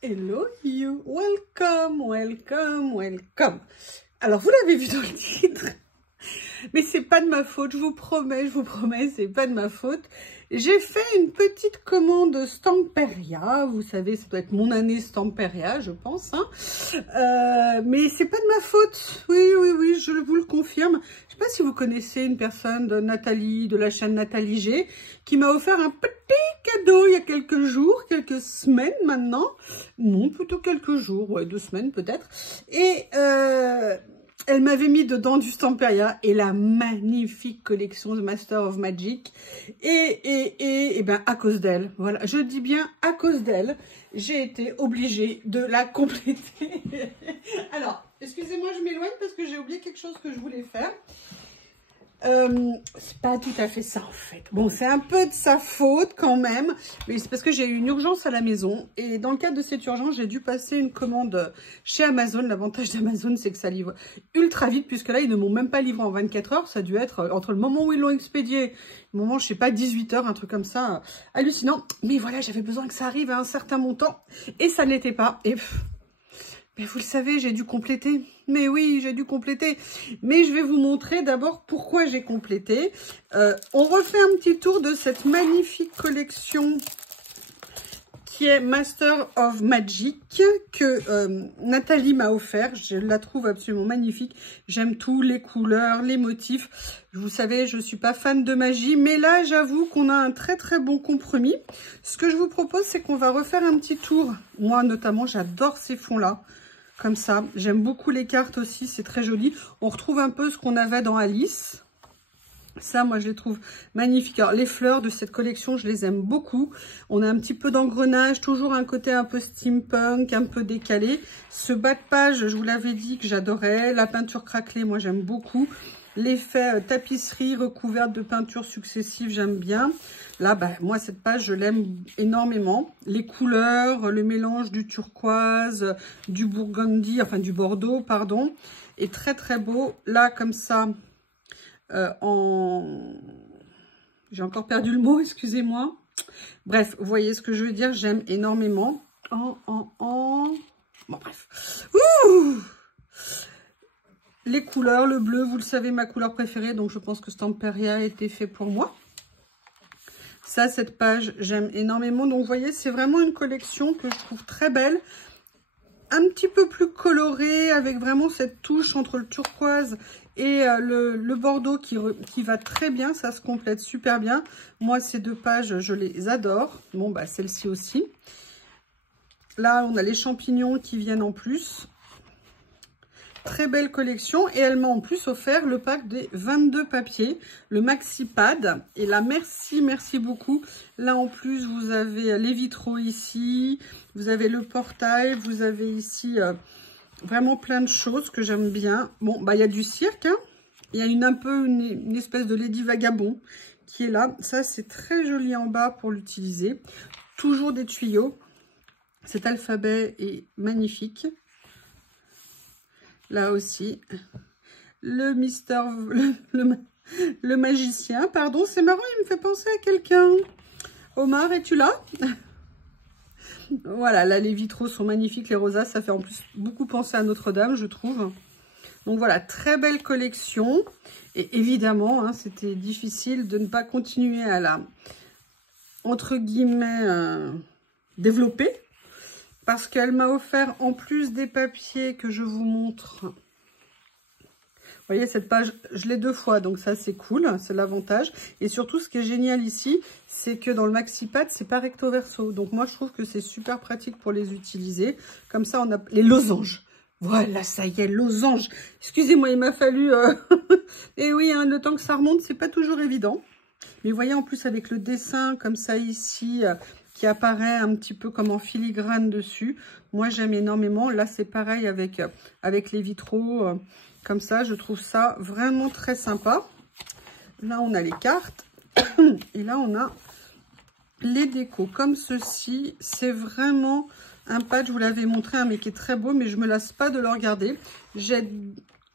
Hello you, welcome, welcome, welcome. Alors vous l'avez vu dans le titre, mais c'est pas de ma faute, je vous promets, c'est pas de ma faute. J'ai fait une petite commande Stamperia, vous savez, ça doit être mon année Stamperia, je pense, hein. Mais c'est pas de ma faute, oui, je vous le confirme. Je sais pas si vous connaissez une personne de Nathalie, de la chaîne Nathalie G, qui m'a offert un petit cadeau il y a quelques jours, quelques semaines maintenant. Non, plutôt quelques jours, ouais, 2 semaines peut-être. Et elle m'avait mis dedans du Stamperia et la magnifique collection de Master of Magic. Et ben à cause d'elle, voilà, je dis bien à cause d'elle, j'ai été obligée de la compléter. Alors, excusez-moi, je m'éloigne parce que j'ai oublié quelque chose que je voulais faire. C'est pas tout à fait ça en fait. Bon, c'est un peu de sa faute quand même, mais c'est parce que j'ai eu une urgence à la maison et dans le cadre de cette urgence, j'ai dû passer une commande chez Amazon. L'avantage d'Amazon, c'est que ça livre ultra vite puisque là, ils ne m'ont même pas livré en 24 heures. Ça a dû être entre le moment où ils l'ont expédié, le moment, je sais pas, 18 heures, un truc comme ça, hallucinant. Mais voilà, j'avais besoin que ça arrive à un certain montant et ça ne l'était pas. Et mais vous le savez, j'ai dû compléter. Mais oui, j'ai dû compléter. Mais je vais vous montrer d'abord pourquoi j'ai complété. On refait un petit tour de cette magnifique collection qui est Master of Magic que Nathalie m'a offert. Je la trouve absolument magnifique. J'aime tout, les couleurs, les motifs. Vous savez, je ne suis pas fan de magie, mais là, j'avoue qu'on a un très très bon compromis. Ce que je vous propose, c'est qu'on va refaire un petit tour. Moi, notamment, j'adore ces fonds-là. Comme ça, j'aime beaucoup les cartes aussi, c'est très joli. On retrouve un peu ce qu'on avait dans Alice. Ça, moi, je les trouve magnifiques. Alors, les fleurs de cette collection, je les aime beaucoup. On a un petit peu d'engrenage, toujours un côté un peu steampunk, un peu décalé. Ce bas de page, je vous l'avais dit que j'adorais. La peinture craquelée, moi, j'aime beaucoup. L'effet tapisserie recouverte de peintures successives, j'aime bien. Là, bah, moi, cette page, je l'aime énormément. Les couleurs, le mélange du turquoise, du burgundy, enfin du bordeaux, pardon, est très, très beau. Là, comme ça, j'ai encore perdu le mot, excusez-moi. Bref, vous voyez ce que je veux dire, j'aime énormément. Bon, bref. Ouh, les couleurs, le bleu, vous le savez, ma couleur préférée, donc je pense que Stamperia a été fait pour moi. Ça, cette page, j'aime énormément. Donc, vous voyez, c'est vraiment une collection que je trouve très belle. Un petit peu plus colorée, avec vraiment cette touche entre le turquoise et le bordeaux qui va très bien. Ça se complète super bien. Moi, ces 2 pages, je les adore. Bon, bah, celle-ci aussi. Là, on a les champignons qui viennent en plus. Très belle collection et elle m'a en plus offert le pack des 22 papiers, le maxi pad. Et là, merci beaucoup. Là, en plus, vous avez les vitraux ici, vous avez le portail, vous avez ici vraiment plein de choses que j'aime bien. Bon, bah, il y a du cirque, hein. Il y a une espèce de Lady Vagabond qui est là. Ça, c'est très joli en bas pour l'utiliser. Toujours des tuyaux. Cet alphabet est magnifique. Là aussi, le magicien, pardon, c'est marrant, il me fait penser à quelqu'un. Omar, es-tu là? Voilà, là, les vitraux sont magnifiques, les rosaces, ça fait en plus beaucoup penser à Notre-Dame, je trouve. Donc voilà, très belle collection. Et évidemment, hein, c'était difficile de ne pas continuer à la, entre guillemets, développer. Parce qu'elle m'a offert, en plus des papiers que je vous montre. Vous voyez, cette page, je l'ai 2 fois, donc ça, c'est cool, c'est l'avantage. Et surtout, ce qui est génial ici, c'est que dans le maxi-pad, c'est pas recto verso. Donc moi, je trouve que c'est super pratique pour les utiliser. Comme ça, on a les losanges. Voilà, ça y est, losanges. Excusez-moi, il m'a fallu... Et oui, hein, le temps que ça remonte, c'est pas toujours évident. Mais vous voyez, en plus, avec le dessin, comme ça, ici... qui apparaît un petit peu comme en filigrane dessus. Moi, j'aime énormément. Là, c'est pareil avec les vitraux. Comme ça, je trouve ça vraiment très sympa. Là, on a les cartes. Et là, on a les décos comme ceci. C'est vraiment un pad, je vous l'avais montré, hein, mais qui est très beau. Mais je ne me lasse pas de le regarder. J'ai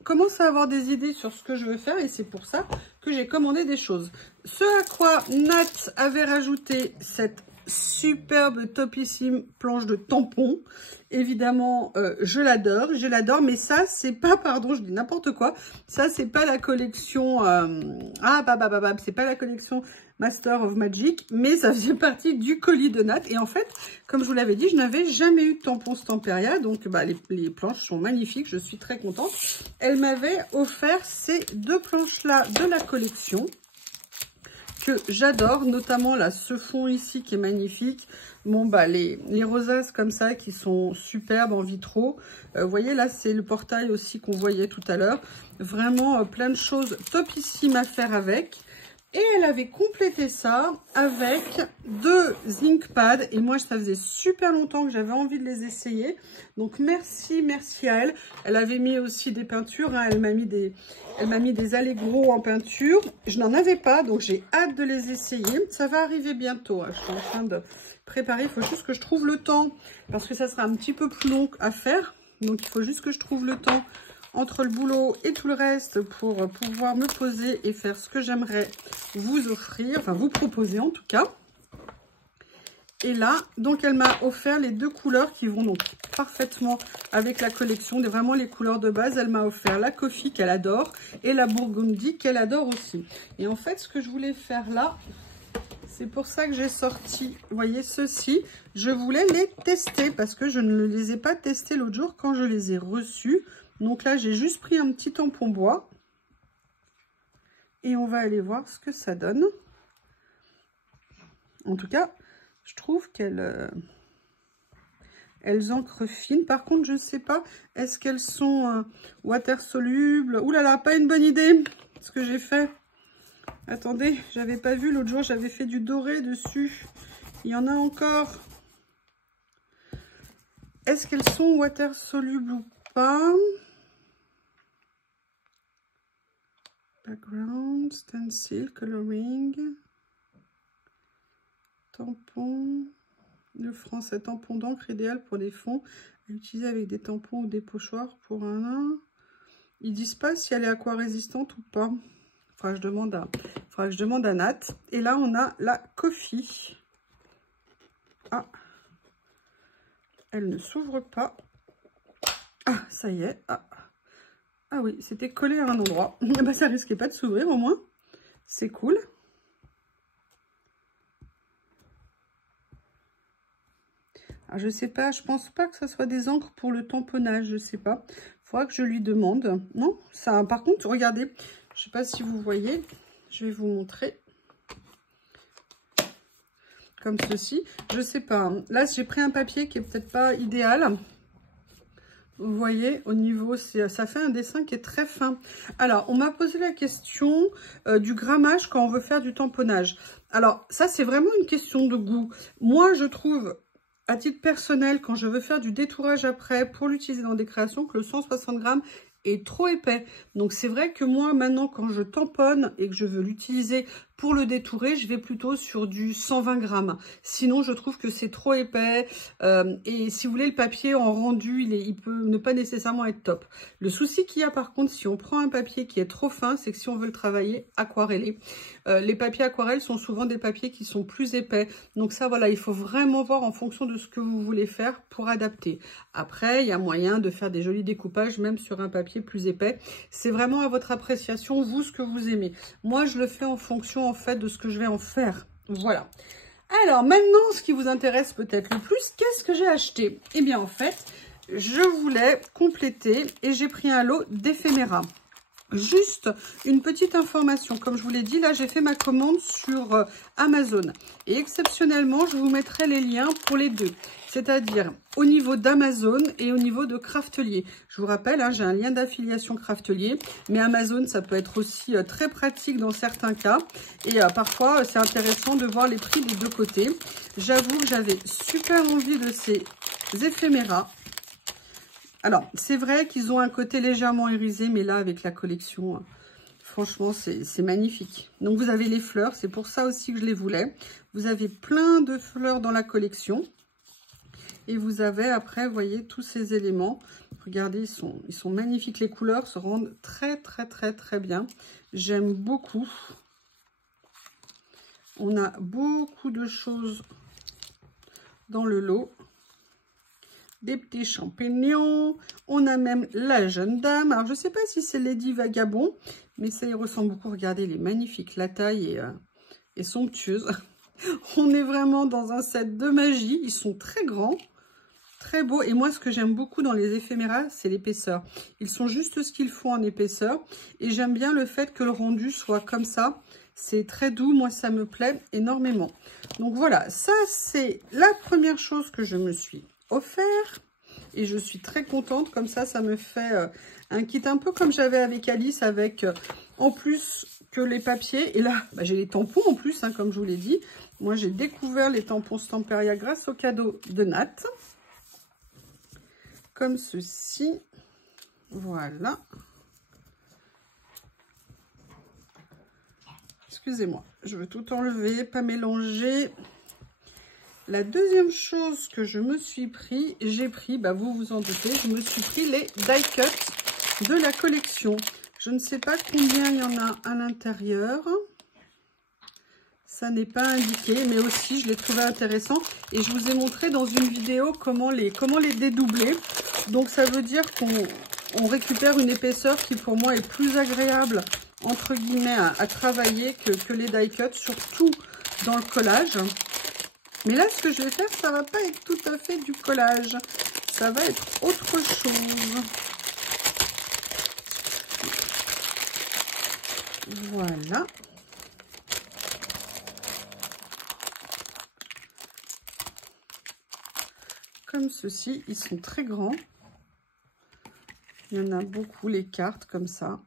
commence à avoir des idées sur ce que je veux faire et c'est pour ça que j'ai commandé des choses. Ce à quoi Nat avait rajouté cette superbe, topissime planche de tampon. Évidemment, je l'adore, mais ça, c'est pas, pardon, je dis n'importe quoi, ça, c'est pas la collection, c'est pas la collection Master of Magic, mais ça faisait partie du colis de Nat. Et en fait, comme je vous l'avais dit, je n'avais jamais eu de tampon Stamperia, donc les planches sont magnifiques, je suis très contente. Elle m'avait offert ces deux planches-là de la collection, que j'adore, notamment là, ce fond ici qui est magnifique. Bon, bah, les rosaces comme ça qui sont superbes en vitraux. Vous voyez, là, c'est le portail aussi qu'on voyait tout à l'heure. Vraiment, plein de choses topissimes à faire avec. Et elle avait complété ça avec deux ink pads. Et moi, ça faisait super longtemps que j'avais envie de les essayer. Donc, merci à elle. Elle avait mis aussi des peintures. Hein. Elle m'a mis des Allegro en peinture. Je n'en avais pas, donc j'ai hâte de les essayer. Ça va arriver bientôt. Hein. Je suis en train de préparer. Il faut juste que je trouve le temps, parce que ça sera un petit peu plus long à faire. Donc, il faut juste que je trouve le temps entre le boulot et tout le reste pour pouvoir me poser et faire ce que j'aimerais vous offrir, enfin vous proposer en tout cas. Et là, donc elle m'a offert les deux couleurs qui vont donc parfaitement avec la collection, vraiment les couleurs de base. Elle m'a offert la coffee qu'elle adore et la burgundy qu'elle adore aussi. Et en fait, ce que je voulais faire là, c'est pour ça que j'ai sorti, vous voyez, ceux-ci. Je voulais les tester parce que je ne les ai pas testés l'autre jour quand je les ai reçus. Donc là, j'ai juste pris un petit tampon bois. Et on va aller voir ce que ça donne. En tout cas, je trouve qu'elles encrent fines. Par contre, je ne sais pas, est-ce qu'elles sont water solubles? Ouh là là, pas une bonne idée ce que j'ai fait. Attendez, j'avais pas vu l'autre jour, j'avais fait du doré dessus. Il y en a encore. Est-ce qu'elles sont water solubles ou pas? Background, stencil, coloring, tampon, le français, tampon d'encre idéal pour les fonds, à utiliser avec des tampons ou des pochoirs pour un. Ils disent pas si elle est aquarésistante ou pas. Faudra que je demande à Nat. Et là, on a la coffee. Ah, elle ne s'ouvre pas. Ah, ça y est. Ah oui, c'était collé à un endroit. Bah, ça risquait pas de s'ouvrir au moins. C'est cool. Alors, je sais pas, je pense pas que ça soit des encres pour le tamponnage, je sais pas. Il faudra que je lui demande. Non, ça, par contre, regardez, je sais pas si vous voyez, je vais vous montrer. Comme ceci, je sais pas. Hein. Là, j'ai pris un papier qui est peut-être pas idéal. Vous voyez, au niveau, ça fait un dessin qui est très fin. Alors, on m'a posé la question du grammage quand on veut faire du tamponnage. Alors, ça, c'est vraiment une question de goût. Moi, je trouve, à titre personnel, quand je veux faire du détourage après pour l'utiliser dans des créations, que le 160 grammes est trop épais. Donc, c'est vrai que moi, maintenant, quand je tamponne et que je veux l'utiliser pour le détourer, je vais plutôt sur du 120 grammes. Sinon, je trouve que c'est trop épais. Et si vous voulez, le papier en rendu, il peut ne pas nécessairement être top. Le souci qu'il y a par contre, si on prend un papier qui est trop fin, c'est que si on veut le travailler aquarellé, les papiers aquarelles sont souvent des papiers qui sont plus épais. Donc ça, voilà, il faut vraiment voir en fonction de ce que vous voulez faire pour adapter. Après, il y a moyen de faire des jolis découpages, même sur un papier plus épais. C'est vraiment à votre appréciation, vous, ce que vous aimez. Moi, je le fais en fonction, en fait, de ce que je vais en faire. Voilà. Alors, maintenant, ce qui vous intéresse peut-être le plus, qu'est-ce que j'ai acheté? Eh bien, en fait, je voulais compléter et j'ai pris un lot d'éphéméra. Juste une petite information, comme je vous l'ai dit, là j'ai fait ma commande sur Amazon et exceptionnellement je vous mettrai les liens pour les deux, c'est-à-dire au niveau d'Amazon et au niveau de Craftelier. Je vous rappelle, hein, j'ai un lien d'affiliation Craftelier, mais Amazon ça peut être aussi très pratique dans certains cas et parfois c'est intéressant de voir les prix des deux côtés. J'avoue que j'avais super envie de ces éphéméras. Alors, c'est vrai qu'ils ont un côté légèrement irisé, mais là, avec la collection, franchement, c'est magnifique. Donc, vous avez les fleurs, c'est pour ça aussi que je les voulais. Vous avez plein de fleurs dans la collection. Et vous avez, après, vous voyez, tous ces éléments. Regardez, ils sont magnifiques. Les couleurs se rendent très, très, très, très bien. J'aime beaucoup. On a beaucoup de choses dans le lot. Des petits champignons. On a même la jeune dame. Alors, je ne sais pas si c'est Lady Vagabond, mais ça y ressemble beaucoup. Regardez, elle est magnifique. La taille est somptueuse. On est vraiment dans un set de magie. Ils sont très grands, très beaux. Et moi, ce que j'aime beaucoup dans les éphéméras, c'est l'épaisseur. Ils sont juste ce qu'il faut en épaisseur. Et j'aime bien le fait que le rendu soit comme ça. C'est très doux. Moi, ça me plaît énormément. Donc, voilà. Ça, c'est la première chose que je me suis offert et je suis très contente. Comme ça me fait un kit un peu comme j'avais avec Alice, avec en plus que les papiers. Et là, j'ai les tampons en plus, hein, comme je vous l'ai dit. Moi, j'ai découvert les tampons Stamperia grâce au cadeau de Nat. Comme ceci. Voilà. Excusez-moi, je veux tout enlever, pas mélanger. La deuxième chose que je me suis pris, vous vous en doutez, je me suis pris les die cuts de la collection. Je ne sais pas combien il y en a à l'intérieur. Ça n'est pas indiqué, mais aussi je l'ai trouvé intéressant. Et je vous ai montré dans une vidéo comment les dédoubler. Donc ça veut dire qu'on récupère une épaisseur qui pour moi est plus agréable, entre guillemets, à travailler que les die cuts, surtout dans le collage. Mais là, ce que je vais faire, ça va pas être tout à fait du collage. Ça va être autre chose. Voilà. Comme ceci, ils sont très grands. Il y en a beaucoup, les cartes, comme ça.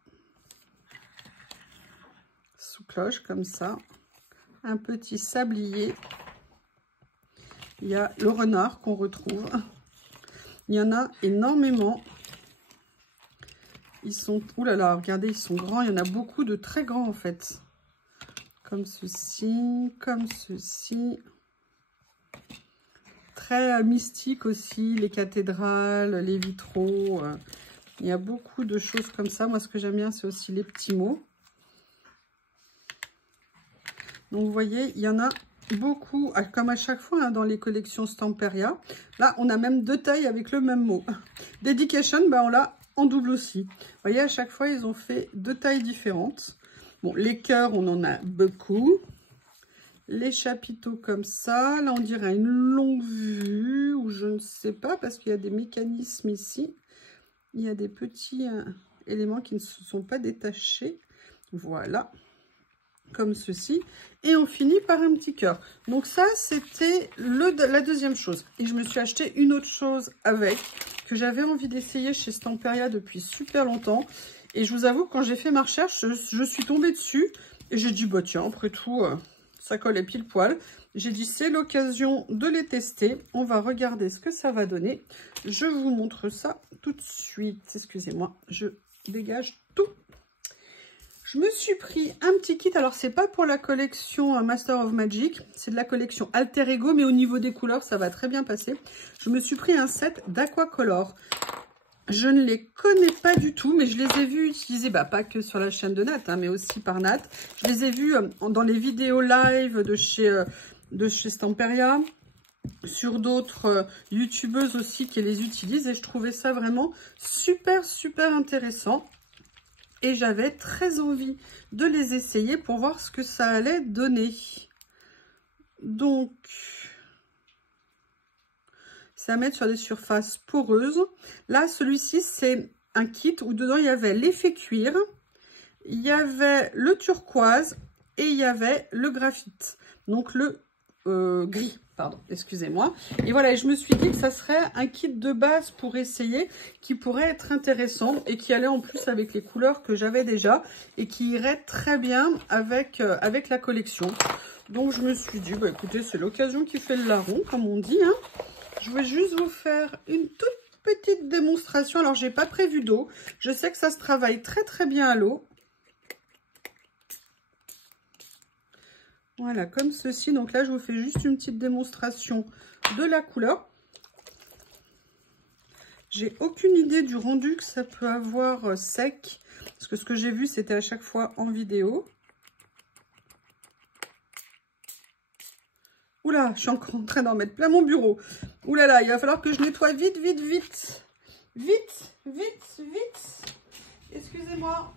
Sous cloche, comme ça. Un petit sablier. Il y a le renard qu'on retrouve. Il y en a énormément. Ils sont... Ouh là là, regardez, ils sont grands. Il y en a beaucoup de très grands en fait. Comme ceci, comme ceci. Très mystique aussi, les cathédrales, les vitraux. Il y a beaucoup de choses comme ça. Moi, ce que j'aime bien, c'est aussi les petits mots. Donc, vous voyez, il y en a beaucoup, comme à chaque fois, hein, dans les collections Stamperia. Là, on a même deux tailles avec le même mot. Dedication, on l'a en double aussi. Vous voyez, à chaque fois, ils ont fait deux tailles différentes. Bon, les cœurs, on en a beaucoup. Les chapiteaux comme ça. Là, on dirait une longue vue, ou je ne sais pas, parce qu'il y a des mécanismes ici. Il y a des petits éléments qui ne se sont pas détachés. Voilà. Comme ceci, et on finit par un petit cœur. Donc ça, c'était la deuxième chose. Et je me suis acheté une autre chose avec, que j'avais envie d'essayer chez Stamperia depuis super longtemps. Et je vous avoue, quand j'ai fait ma recherche, je suis tombée dessus, et j'ai dit, bah tiens, après tout, ça collait pile poil. J'ai dit, c'est l'occasion de les tester. On va regarder ce que ça va donner. Je vous montre ça tout de suite. Excusez-moi, je dégage tout. Je me suis pris un petit kit. Alors, c'est pas pour la collection Master of Magic. C'est de la collection Alter Ego. Mais au niveau des couleurs, ça va très bien passer. Je me suis pris un set d'Aquacolor. Je ne les connais pas du tout. Mais je les ai vus utiliser, pas que sur la chaîne de Nat, hein, mais aussi par Nat. Je les ai vus dans les vidéos live de chez Stamperia. Sur d'autres youtubeuses aussi qui les utilisent. Et je trouvais ça vraiment super, super intéressant. Et j'avais très envie de les essayer pour voir ce que ça allait donner. Donc, c'est à mettre sur des surfaces poreuses. Là, celui-ci, c'est un kit où dedans, il y avait l'effet cuir, il y avait le turquoise et il y avait le graphite. Donc, le gris. Pardon, excusez-moi. Et voilà, et je me suis dit que ça serait un kit de base pour essayer, qui pourrait être intéressant et qui allait en plus avec les couleurs que j'avais déjà et qui irait très bien avec la collection. Donc je me suis dit, écoutez, c'est l'occasion qui fait le larron, comme on dit, hein. Je vais juste vous faire une toute petite démonstration. Alors, j'ai pas prévu d'eau. Je sais que ça se travaille très très bien à l'eau. Voilà, comme ceci. Donc là, je vous fais juste une petite démonstration de la couleur. J'ai aucune idée du rendu que ça peut avoir sec. Parce que ce que j'ai vu, c'était à chaque fois en vidéo. Ouh Oula, je suis encore en train d'en mettre plein mon bureau. Oula là, il va falloir que je nettoie vite, vite, vite. Vite, vite, vite. Excusez-moi.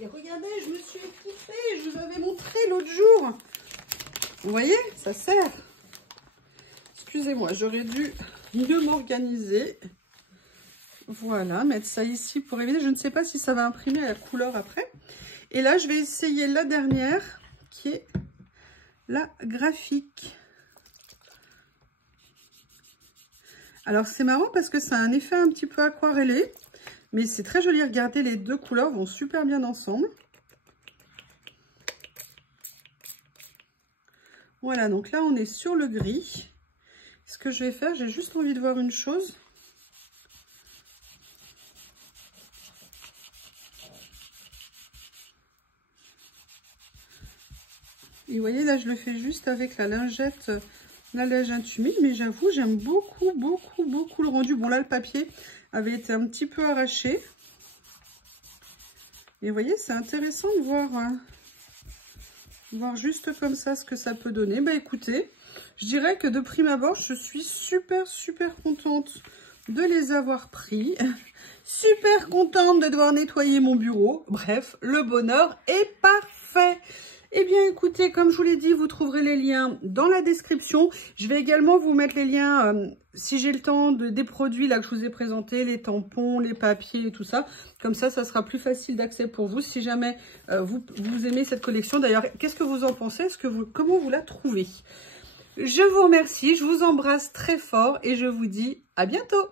Et regardez, je me suis étouffée. Je vous avais montré l'autre jour. Vous voyez, ça sert. Excusez-moi, j'aurais dû mieux m'organiser. Voilà, mettre ça ici pour éviter. Je ne sais pas si ça va imprimer à la couleur après. Et là, je vais essayer la dernière, qui est la graphique. Alors, c'est marrant parce que ça a un effet un petit peu aquarellé. Mais c'est très joli. Regardez, les deux couleurs vont super bien ensemble. Voilà, donc là, on est sur le gris. Ce que je vais faire, j'ai juste envie de voir une chose. Et vous voyez, là, je le fais juste avec la lingette, la lingette humide. Mais j'avoue, j'aime beaucoup, beaucoup, beaucoup le rendu. Bon, là, le papier avait été un petit peu arraché. Et vous voyez, c'est intéressant de voir juste comme ça ce que ça peut donner. Bah, écoutez, je dirais que de prime abord, je suis super, super contente de les avoir pris. Super contente de devoir nettoyer mon bureau. Bref, le bonheur est parfait. Eh bien, écoutez, comme je vous l'ai dit, vous trouverez les liens dans la description. Je vais également vous mettre les liens, si j'ai le temps, des produits là que je vous ai présentés, les tampons, les papiers et tout ça. Comme ça, ça sera plus facile d'accès pour vous si jamais vous aimez cette collection. D'ailleurs, qu'est-ce que vous en pensez? Comment vous la trouvez? Je vous remercie, je vous embrasse très fort et je vous dis à bientôt.